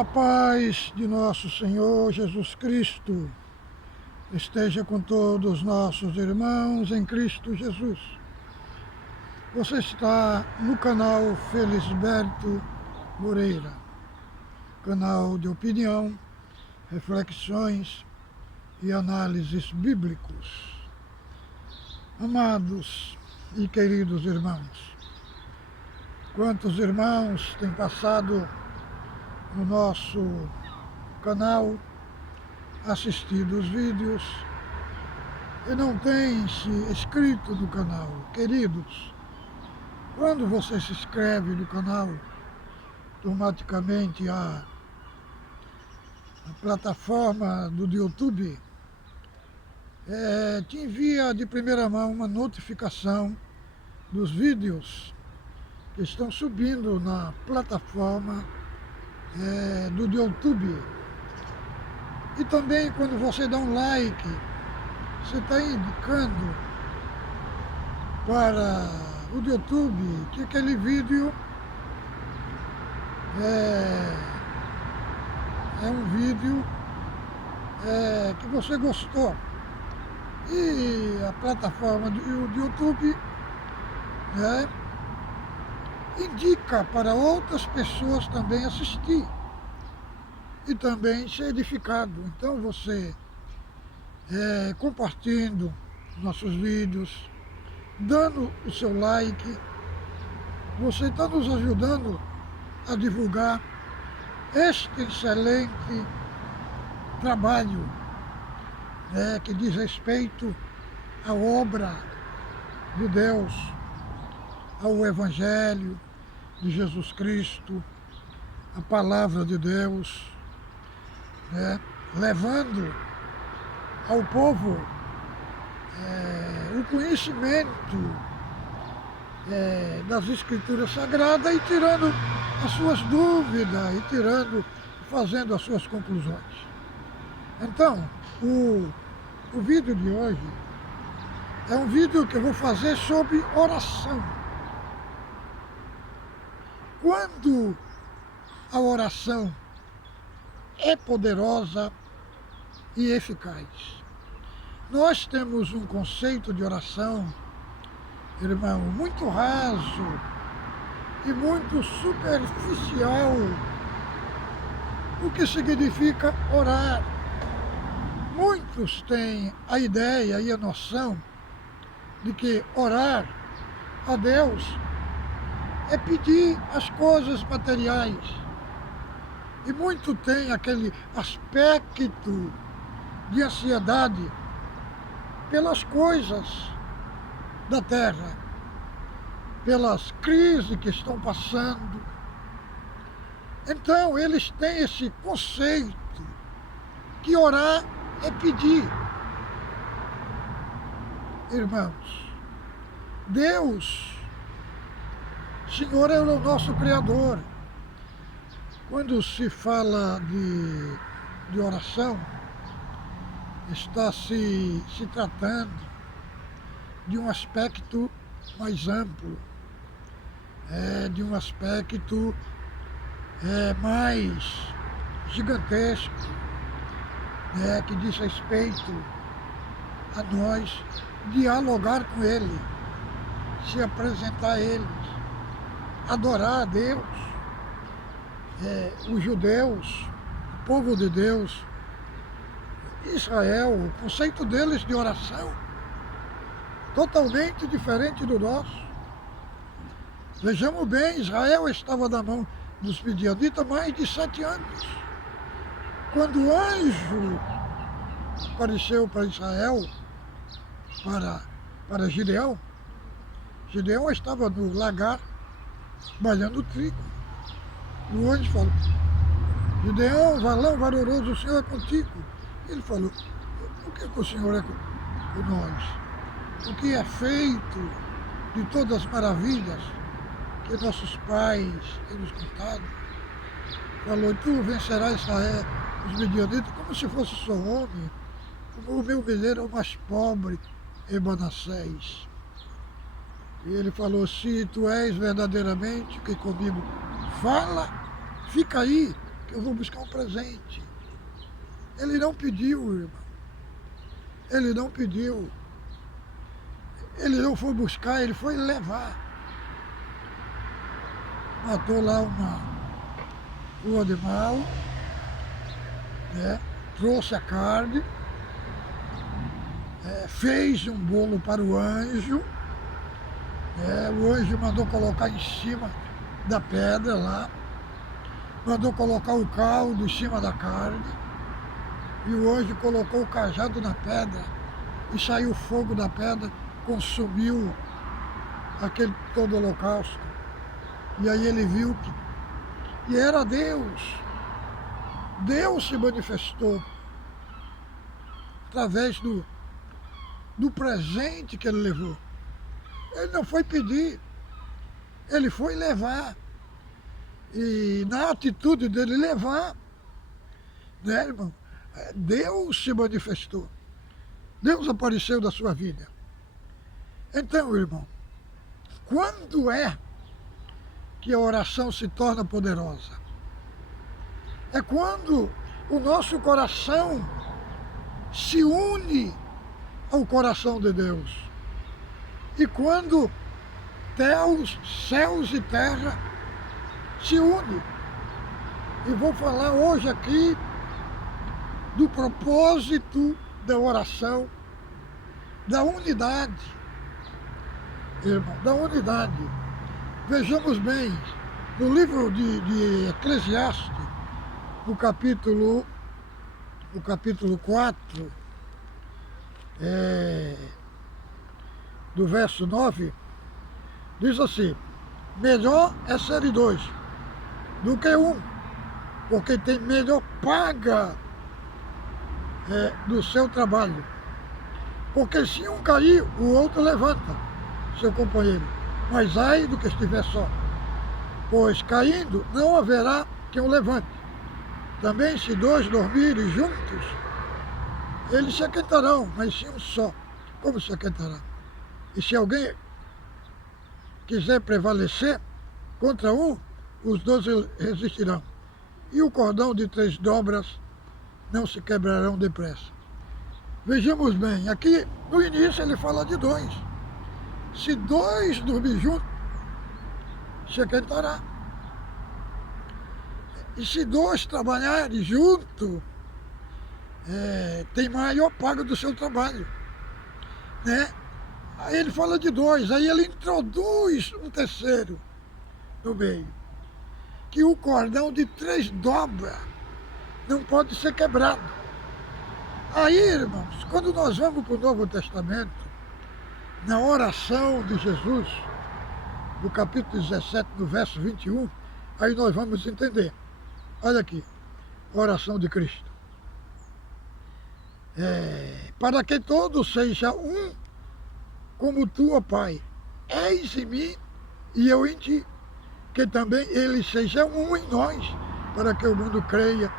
A paz de nosso Senhor Jesus Cristo esteja com todos os nossos irmãos em Cristo Jesus. Você está no canal Felisberto Moreira, canal de opinião, reflexões e análises bíblicos. Amados e queridos irmãos, quantos irmãos têm passado no nosso canal, assistido os vídeos e não têm se inscrito no canal. Queridos, quando você se inscreve no canal, automaticamente a plataforma do YouTube te envia de primeira mão uma notificação dos vídeos que estão subindo na plataforma do YouTube. E também quando você dá um like, você está indicando para o YouTube que aquele vídeo é um vídeo que você gostou. E a plataforma do YouTube indica para outras pessoas também assistir e também ser edificado. Então você compartilhando nossos vídeos, dando o seu like, você está nos ajudando a divulgar este excelente trabalho que diz respeito à obra de Deus, ao Evangelho de Jesus Cristo, a Palavra de Deus, levando ao povo o conhecimento das Escrituras Sagradas e tirando as suas dúvidas e fazendo as suas conclusões. Então, o vídeo de hoje é um vídeo que eu vou fazer sobre oração. Quando a oração é poderosa e eficaz. Nós temos um conceito de oração, irmão, muito raso e muito superficial. O que significa orar? Muitos têm a ideia e a noção de que orar a Deus é pedir as coisas materiais. E muito tem aquele aspecto de ansiedade pelas coisas da terra, pelas crises que estão passando. Então eles têm esse conceito que orar é pedir. Irmãos, Deus, Senhor, é o nosso Criador. Quando se fala de oração, está se tratando de um aspecto mais amplo, de um aspecto mais gigantesco, que diz respeito a nós dialogar com Ele, se apresentar a Ele, adorar a Deus. Os judeus, o povo de Deus, Israel, o conceito deles de oração totalmente diferente do nosso. Vejamos bem, Israel estava na mão dos midianitas há mais de 7 anos. Quando o anjo apareceu para Israel, para Gideão, Gideão estava no lagar malhando trigo. O anjo falou: Gideão, valão valoroso, o Senhor é contigo. Ele falou: por que o Senhor é com nós? O que é feito de todas as maravilhas que nossos pais têm nos contado. Falou: tu vencerás Israel, os midianitas, como se fosse só homem, como o meu milheiro é o mais pobre em Manassés. E ele falou: se tu és verdadeiramente o que comigo fala, fica aí, que eu vou buscar um presente. Ele não pediu, irmão. Ele não pediu. Ele não foi buscar, ele foi levar. Matou lá um animal, né? Trouxe a carne, fez um bolo para o anjo. O anjo mandou colocar em cima da pedra lá, mandou colocar o caldo em cima da carne, e o anjo colocou o cajado na pedra, e saiu fogo da pedra, consumiu aquele todo holocausto. E aí ele viu que era Deus. Deus se manifestou através do presente que ele levou. Ele não foi pedir, ele foi levar. E na atitude dele levar, né, irmão? Deus se manifestou. Deus apareceu na sua vida. Então, irmão, quando é que a oração se torna poderosa? É quando o nosso coração se une ao coração de Deus. E quando céus e terra se unem. E vou falar hoje aqui do propósito da oração, da unidade, irmão, da unidade. Vejamos bem, no livro de Eclesiastes, no capítulo 4, do verso 9, diz assim: melhor é ser dois do que um, porque tem melhor paga do seu trabalho. Porque se um cair, o outro levanta seu companheiro. Mas ai do que estiver só, pois caindo não haverá quem o levante. Também se dois dormirem juntos, eles se aquentarão, mas se um só, como se aquentará? E se alguém quiser prevalecer contra um, os dois resistirão. E o cordão de 3 dobras não se quebrarão depressa. Vejamos bem, aqui no início ele fala de 2. Se 2 dormir juntos, se aquentará. E se 2 trabalharem junto, tem maior paga do seu trabalho, né? Aí ele fala de 2, aí ele introduz um terceiro no meio, que o cordão de 3 dobras não pode ser quebrado. Aí, irmãos, quando nós vamos para o Novo Testamento, na oração de Jesus, no capítulo 17, no verso 21, aí nós vamos entender. Olha aqui, oração de Cristo. Para que todos sejam um, como tu, ó Pai, és em mim e eu em ti, que também eles sejam um em nós, para que o mundo creia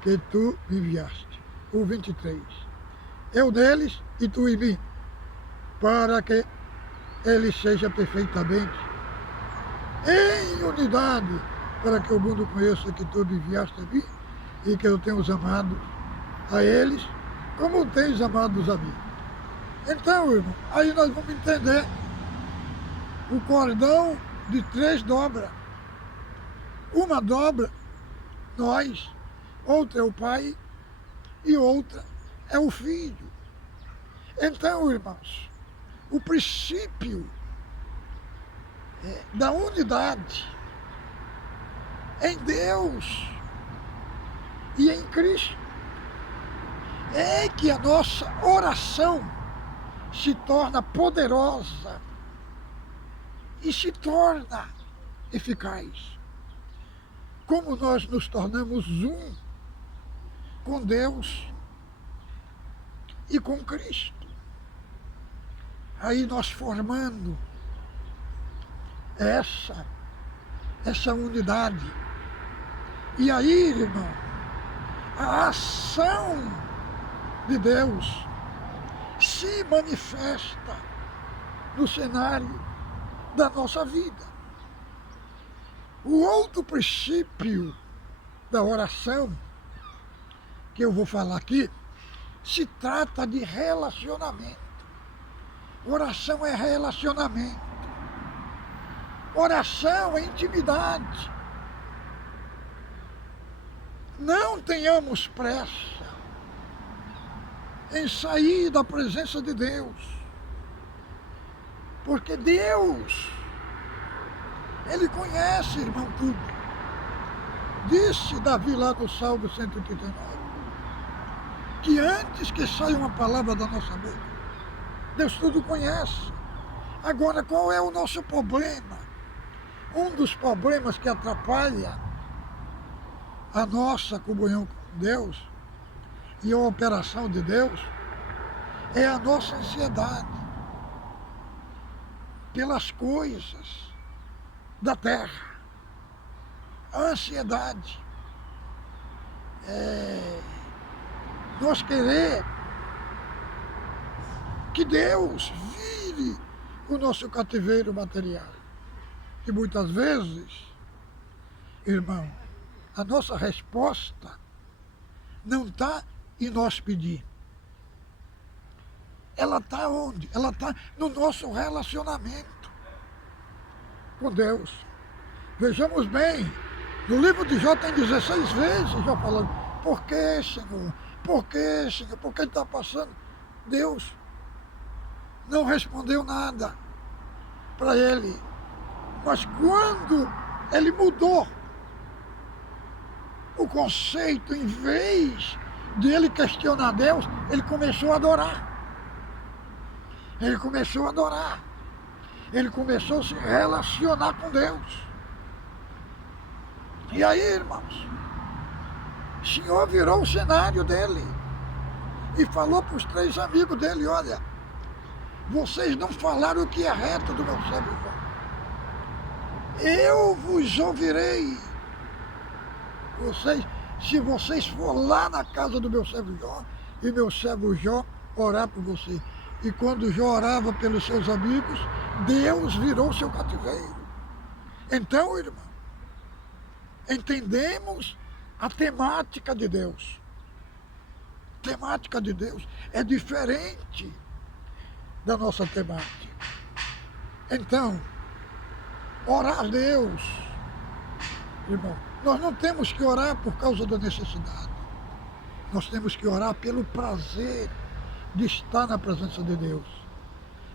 que tu me enviaste. O 23. Eu neles e tu em mim, para que eles sejam perfeitamente em unidade, para que o mundo conheça que tu me enviaste a mim e que eu tenho os amado a eles, como tens amados a mim. Então, irmão, aí nós vamos entender o cordão de 3 dobras. Uma dobra, nós, outra é o Pai e outra é o Filho. Então, irmãos, o princípio da unidade em Deus e em Cristo é que a nossa oração se torna poderosa e se torna eficaz. Como nós nos tornamos um com Deus e com Cristo. Aí nós formando essa unidade. E aí, irmão, a ação de Deus se manifesta no cenário da nossa vida. O outro princípio da oração que eu vou falar aqui se trata de relacionamento. Oração é relacionamento. Oração é intimidade. Não tenhamos pressa em sair da presença de Deus, porque Deus, Ele conhece, irmão, tudo. Disse Davi lá no Salmo 139, que antes que saia uma palavra da nossa boca, Deus tudo conhece. Agora, qual é o nosso problema? Um dos problemas que atrapalha a nossa comunhão com Deus e a operação de Deus é a nossa ansiedade pelas coisas da terra. A ansiedade nós querer que Deus vire o nosso cativeiro material. E muitas vezes, irmão, a nossa resposta não está em nós pedir. Ela está onde? Ela está no nosso relacionamento com Deus. Vejamos bem, no livro de Jó tem 16 vezes Jó falando, por que, Senhor? Por que, Senhor? Por que está passando? Deus não respondeu nada para ele. Mas quando ele mudou o conceito, em vez de ele questionar Deus, ele começou a adorar. Ele começou a adorar. Ele começou a se relacionar com Deus. E aí, irmãos, o Senhor virou o cenário dele e falou para os 3 amigos dele, olha, vocês não falaram o que é reto do meu servo Jó. Eu vos ouvirei. Se vocês for lá na casa do meu servo Jó, e meu servo Jó orar por você. E quando Jó orava pelos seus amigos, Deus virou seu cativeiro. Então, irmão, entendemos a temática de Deus. A temática de Deus é diferente da nossa temática. Então, orar a Deus, irmão, nós não temos que orar por causa da necessidade. Nós temos que orar pelo prazer de estar na presença de Deus,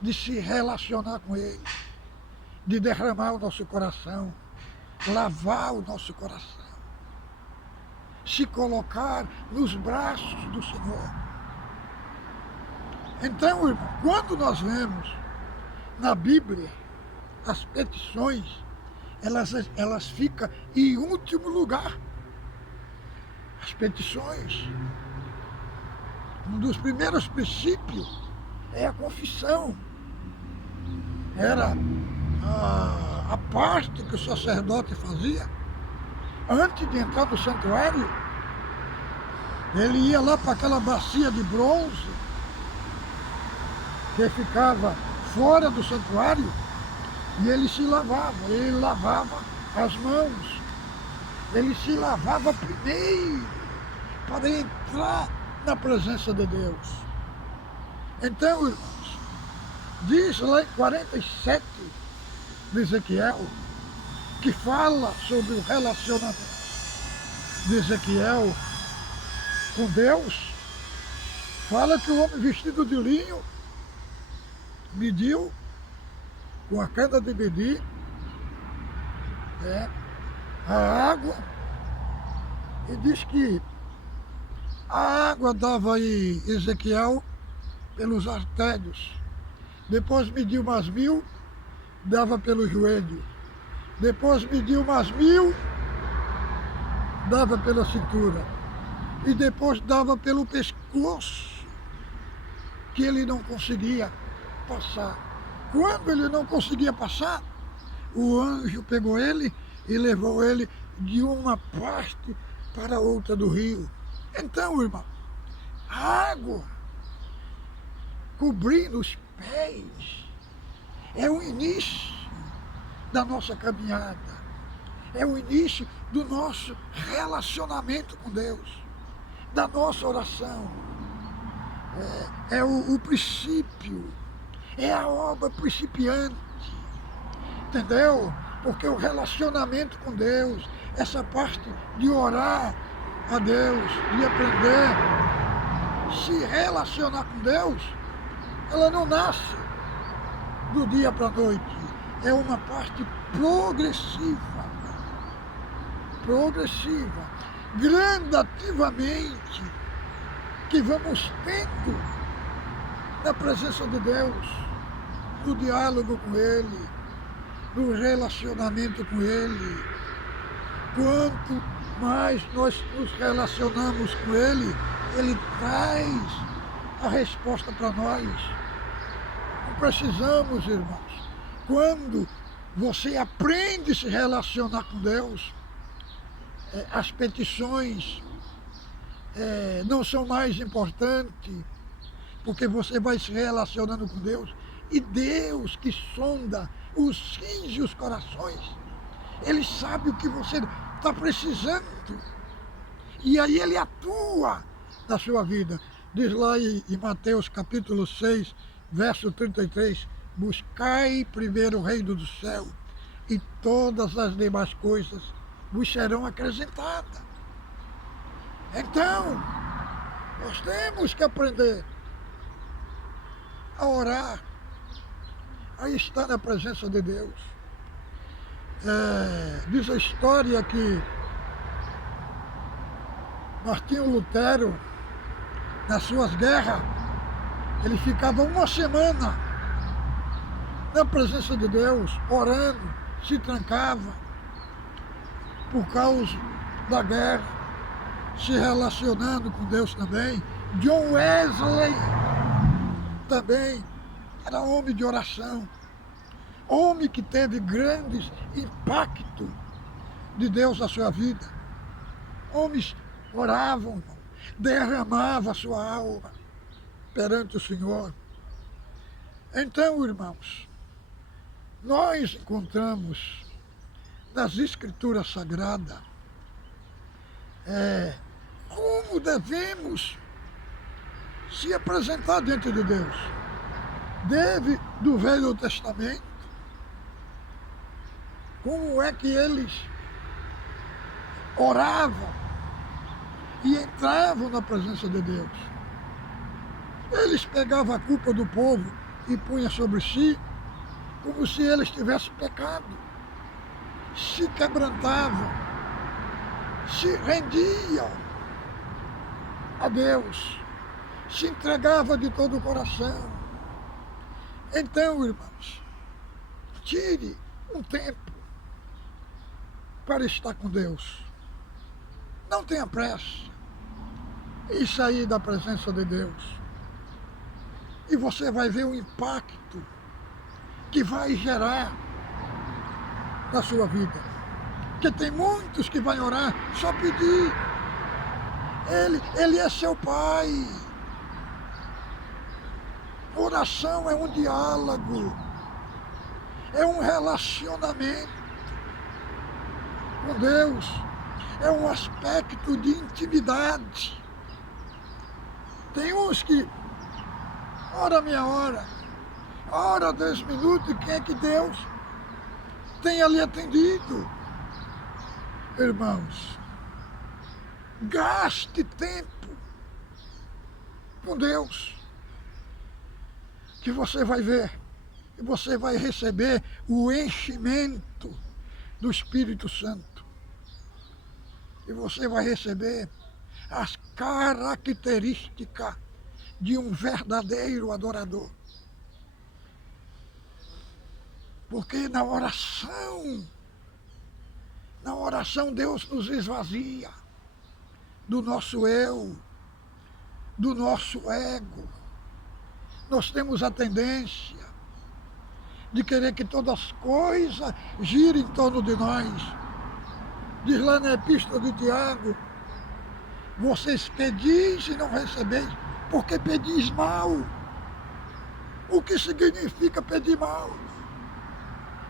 de se relacionar com Ele, de derramar o nosso coração, lavar o nosso coração, se colocar nos braços do Senhor. Então, irmão, quando nós vemos na Bíblia as petições, elas ficam em último lugar. As petições. Um dos primeiros princípios é a confissão. Era a parte que o sacerdote fazia antes de entrar no santuário. Ele ia lá para aquela bacia de bronze que ficava fora do santuário e ele se lavava. Ele lavava as mãos. Ele se lavava primeiro para entrar na presença de Deus. Então, irmãos, diz lá em 47 de Ezequiel, que fala sobre o relacionamento de Ezequiel com Deus, fala que o homem vestido de linho mediu com a cana de medir a água, e diz que a água dava aí Ezequiel pelos artérios, depois mediu mais 1000, dava pelo joelho, depois mediu mais 1000, dava pela cintura, e depois dava pelo pescoço, que ele não conseguia passar. Quando ele não conseguia passar, o anjo pegou ele e levou ele de uma parte para outra do rio. Então, irmão, a água cobrindo os pés é o início da nossa caminhada. é o início do nosso relacionamento com Deus, da nossa oração. É o princípio, é a obra principiante, entendeu? Porque o relacionamento com Deus, essa parte de orar a Deus, de aprender a se relacionar com Deus, ela não nasce do dia para a noite. É uma parte progressiva, gradativamente, que vamos tendo na presença de Deus, no diálogo com Ele, no relacionamento com Ele. Quanto mais nós nos relacionamos com Ele, Ele traz a resposta para nós. Não precisamos, irmãos. Quando você aprende a se relacionar com Deus, as petições não são mais importantes, porque você vai se relacionando com Deus, e Deus, que sonda os rins e os corações, Ele sabe o que você está precisando, e aí Ele atua na sua vida. Diz lá em Mateus capítulo 6, verso 33, buscai primeiro o reino do céu, e todas as demais coisas vos serão acrescentadas. Então, nós temos que aprender a orar, a estar na presença de Deus. Diz a história que Martinho Lutero, nas suas guerras, ele ficava uma semana na presença de Deus, orando, se trancava por causa da guerra, se relacionando com Deus também. John Wesley também era homem de oração, homem que teve grandes impactos de Deus na sua vida. Homens oravam, derramavam a sua alma perante o Senhor. Então, irmãos, nós encontramos nas Escrituras Sagradas como devemos se apresentar diante de Deus. Desde do Velho Testamento, como é que eles oravam e entravam na presença de Deus. Eles pegavam a culpa do povo e punham sobre si, como se eles tivessem pecado. Se quebrantavam, se rendiam a Deus, se entregavam de todo o coração. Então, irmãos, tire um tempo para estar com Deus. Não tenha pressa em sair da presença de Deus. E você vai ver o impacto que vai gerar na sua vida. Porque tem muitos que vão orar só pedir. Ele é seu pai. Oração é um diálogo, é um relacionamento com Deus, é um aspecto de intimidade. Tem uns que ora meia hora, ora 10 minutos, e quem é que Deus tem ali atendido? Irmãos, gaste tempo com Deus, que você vai ver, e você vai receber o enchimento do Espírito Santo. E você vai receber as características de um verdadeiro adorador. Porque na oração Deus nos esvazia do nosso eu, do nosso ego. Nós temos a tendência de querer que todas as coisas girem em torno de nós. Diz lá na Epístola de Tiago, vocês pedis e não recebeis, porque pedis mal. O que significa pedir mal?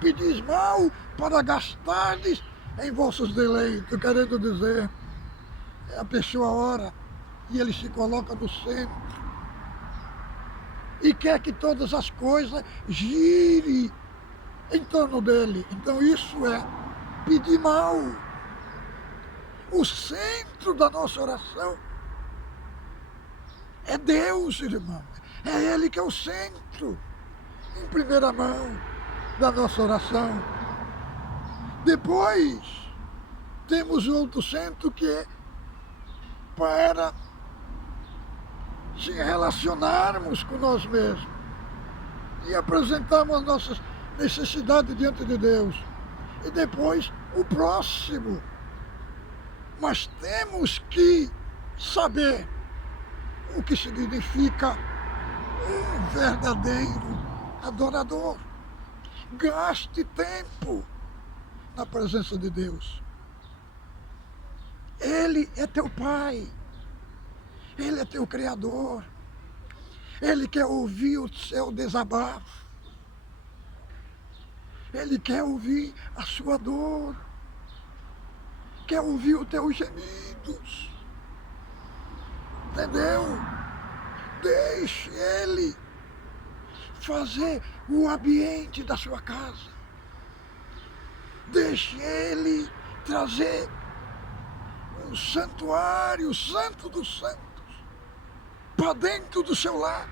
Pedis mal para gastardes em vossos deleitos, querendo dizer, a pessoa ora e ele se coloca no centro e quer que todas as coisas girem em torno dele. Então isso é pedir mal. O centro da nossa oração é Deus, irmão. É Ele que é o centro, em primeira mão, da nossa oração. Depois, temos outro centro que é para se relacionarmos com nós mesmos e apresentarmos as nossas necessidades diante de Deus. E depois, o próximo. Mas temos que saber o que significa um verdadeiro adorador. Gaste tempo na presença de Deus. Ele é teu Pai. Ele é teu Criador. Ele quer ouvir o seu desabafo. Ele quer ouvir a sua dor. Quer ouvir os teus gemidos. Entendeu? Deixe Ele fazer o ambiente da sua casa. Deixe Ele trazer um santuário, o santo dos santos, para dentro do seu lar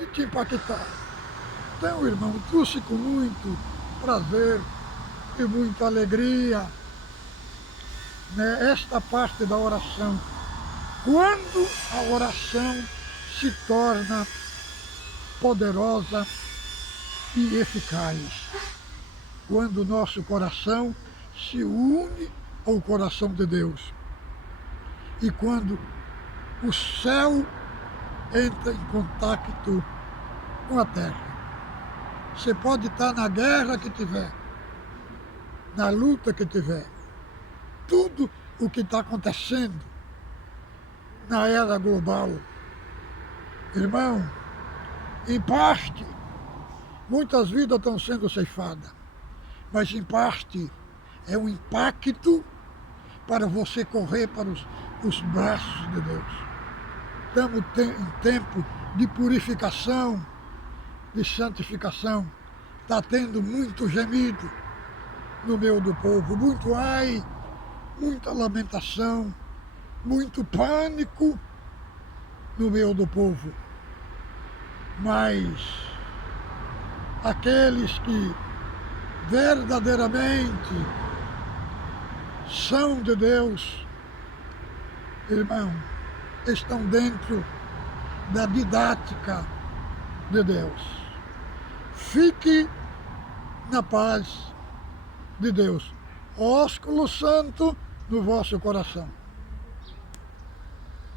e te impactar. Então, irmão, trouxe com muito prazer e muita alegria, né, esta parte da oração. Quando a oração se torna poderosa e eficaz, quando o nosso coração se une ao coração de Deus e quando o céu entra em contato com a terra. Você pode estar na guerra que tiver, na luta que tiver, tudo o que está acontecendo na era global. Irmão, em parte, muitas vidas estão sendo ceifadas, mas em parte é um impacto para você correr para os braços de Deus. Estamos em tempo de purificação, de santificação. Está tendo muito gemido no meio do povo, muito ai, muita lamentação, muito pânico no meio do povo. Mas aqueles que verdadeiramente são de Deus, irmão, estão dentro da didática de Deus. Fique na paz de Deus. Ósculo santo no vosso coração.